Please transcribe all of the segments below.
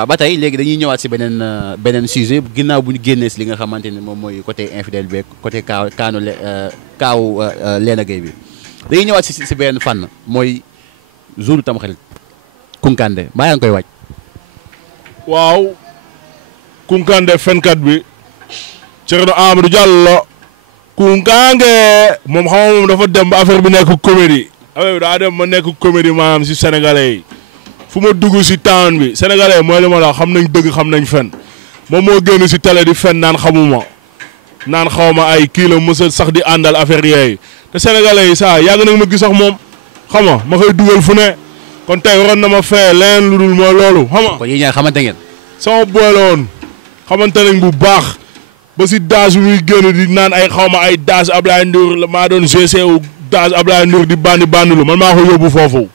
waaw ba tey léegi dañuy ñëwaat si beneen sujet ginnaaw bu ñu génnee si li nga xamante ne moom mooy côté infidèle bi côté kaawu Léna Gueye bi dañuy ñëwaat si benn fànn mooy jour Tamxarit Kounkandé maa yaa ngi koy waaj. waaw Kounkandé fenkat bi Thierno Amadou Diallo Kounkandé moom xam nga moom dafa dem ba affaire bi nekk comédie affaire bi daa dem ba nekk comédie maanaam si sénégalais yi fu ma dugg si town bi sénégalais mooy li ma la xam nañ dëgg xam nañ fen moom moo génn si télé di fen naan xamuma naan xawma ay kii la mës a sax di àndal affaire yooyu te sénégalais yi saa yàgg nañ ma gis sax moom xam nga ma koy dugal fu ne kon tey waroon na ma fee leen lu dul mooy loolu xam nga. kon yéen ñaar xamante ngeen. sama boy la woon xamante nañ bu baax ba si daas bi muy génn di naan ay xawma ay daas Ablaye Ndour la maa doon GC wu daas Ablaye Ndour di bandilu man maa ko yóbbu foofu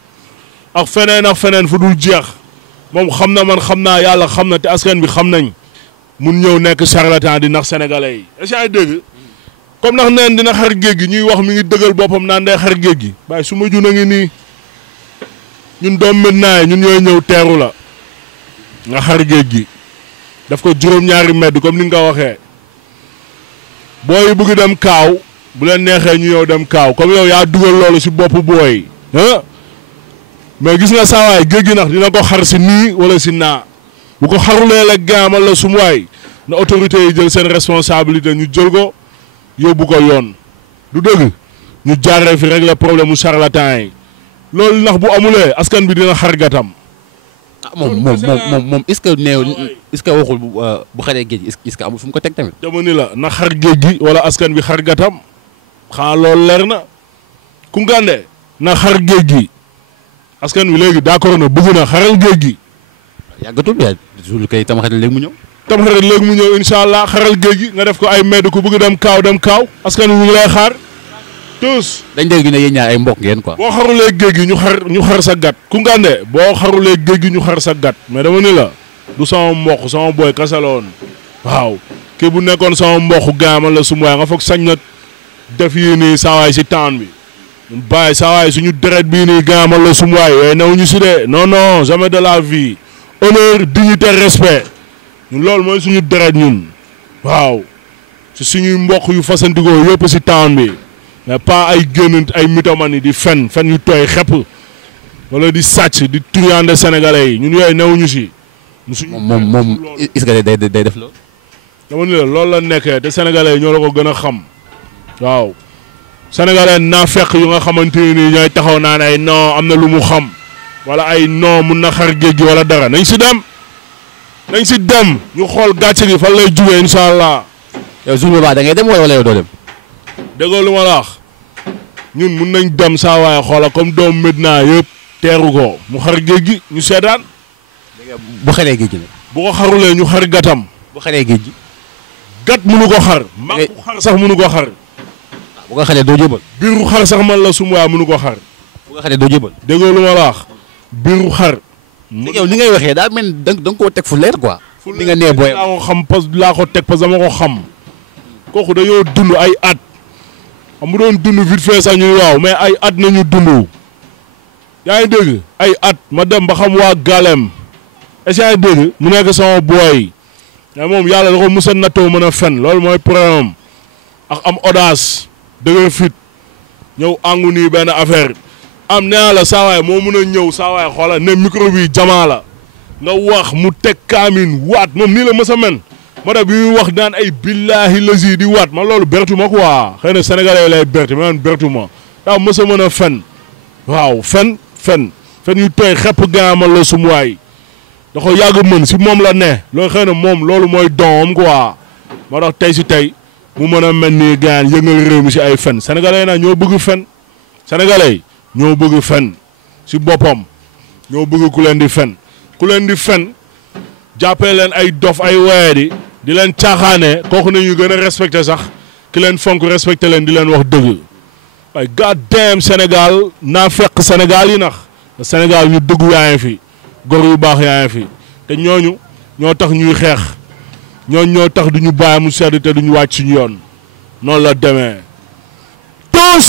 ak feneen fu dul jeex moom xam na man xam naa yàlla xam na te askan bi xam nañ mun ñëw nekk charlatan di nax sénégalais yi est-ce que dégg comme ndax neen dina xar géej gi ñuy wax mi ngi dëggal boppam naan day xar géej gi waaye su ma jun a ngi nii ñun doom Médina ñun ñooy ñëw teeru la nga xar géej gi daf ko juróom-ñaari mètre comme ni nga ko waxee booy yi bëgg dem kaaw bu leen neexee ñu ñëw dem kaaw comme yow yaa dugal loolu si bopp booy ah mais gis nga saawaay géej gi nax dina ko xar si nii wala si naa bu ko xarulee la gaamal la sum waay na autorité yi jël seen responsabilité ñu jël ko yóbbu ko yoon du dëgg ñu jaaree fi régler problème mu charlatan yi loolu ndax bu amulee askan bi dina xar gatam. moom est-ce que néew est-ce que waxul bu xaree géej est-ce que amul fu mu ko teg tamit. dama ni la na xar géej gi wala askan bi xar gatam xanaa loolu leer na Kounkandé na xar géej gi askan bi léegi d'accord na bëgg na xaral géej gi. yàggatul yaa jour kay Tamxarit léegi mu ñëw. Tamxarit léegi mu ñëw incha allah xaral géej gi nga def ko ay medd ku bëgg dem kaaw askan bi mu ngi lay xaar. tous dañ dégg ne yéen ñaar ay mbokk ngeen quoi. boo xarulee géej gi ñu xar sa gat Kounkandé boo xarulee géej gi ñu xar sa gat mais dama ni la du sama mbokk sama boy kase la woon waaw kii bu nekkoon sama mbokk gaamal la sum waay nga foog sañ na def yii nii saawaay si taan bi ñun bàyyi saawaay suñu deret bii nii gaamal la sum waay yooyu new ñu si de non jamais de la vie honneur dignité respect ñun loolu mooy suñu deret ñun waaw si suñuy mbokk yu fasantikoo yëpp si taan bi mais pas ay génn ay mythomanie di fen yu tooy xepp wala di sàcc di truander sénégalais yi ñun yooyu newuñu si. moom est-ce que day def loolu. dama ni la loolu la nekkee te sénégalais yi ñoo la ko gën a xam waaw sénégalais naa fekk yu nga xamante ni ñooy taxaw naan ay non am na lu mu xam wala ay non mun na xar géej gi wala dara nañ si dem ñu xool gàcce gi fan lay jugee incha allah. yow jour boobaa da ngay dem wala yow doo dem. déggoo lu ma la wax ñun mun nañ dem saa waaye xoola comme doomu Médina yëpp teeru ko mu xar géej gi ñu seetaan. bu xaree géej gi nag. bu ko xarulee ñu xar gatam. bu xaree géej gi. gat munu ko xar. mag bu xar sax munu ko xar. bu ko xaree doo jébal. biiru xar sax man la sum waa munu ko xar. bu ko xaree doo jébal. déggoo lu ma la wax biiru xar. yow li ngay waxee daa mel da nga koo teg fu leer quoi. li nga nee booy laa ko xam laa ko teg parce que dama ko xam kooku dañoo dund ay at. mu doon dund vite fait sax ñuy waaw mais ay at nañu dund yaa ngi dégg ay at ma dem ba xam waa Galem est-ce que yaa ngi dégg mu nekk sama booy mais moom yàlla da ko mos a nattoo mën a fen loolu mooy problème ak am audace dëgër fit ñëw àngu nii benn affaire am nee la saawaay moo mën a ñëw saawaay xoola ne micro bi jamaa la nga wax mu teg kaamin waat moom nii la mës a men ma da bi muy wax daan ay billahi lazi di waat man loolu bertu ma quoi xëy na sénégalais lay berti man bertu ma daa mës a mën a fen waaw fen yu tooy xepp gaamal la sum waay da ko yàgg mën si moom la ne loolu xëy na moom loolu mooy doom quoi moo tax tey si tey mu mën a mel ni gaan yëngal réew mi si ay fen sénégalais naa ñoo bëgg fen sénégalais ñoo bëgg fen si boppam ñoo bëgg ku leen di fen jàppee leen ay dof ay waye di leen caaxaane kooku nañu gën a respecté sax ki leen fonk respecté leen di leen wax dëgg waaye god damn Sénégal naa fekk Sénégal yi nax Sénégal ñu dëggu yaa ngi fi gor yu baax yaa ngi fi te ñooñu ñoo tax ñuy xeex ñooñu ñoo tax duñu bàyyi mu sedd te duñu wàcc suñu yoon noonu la demee tous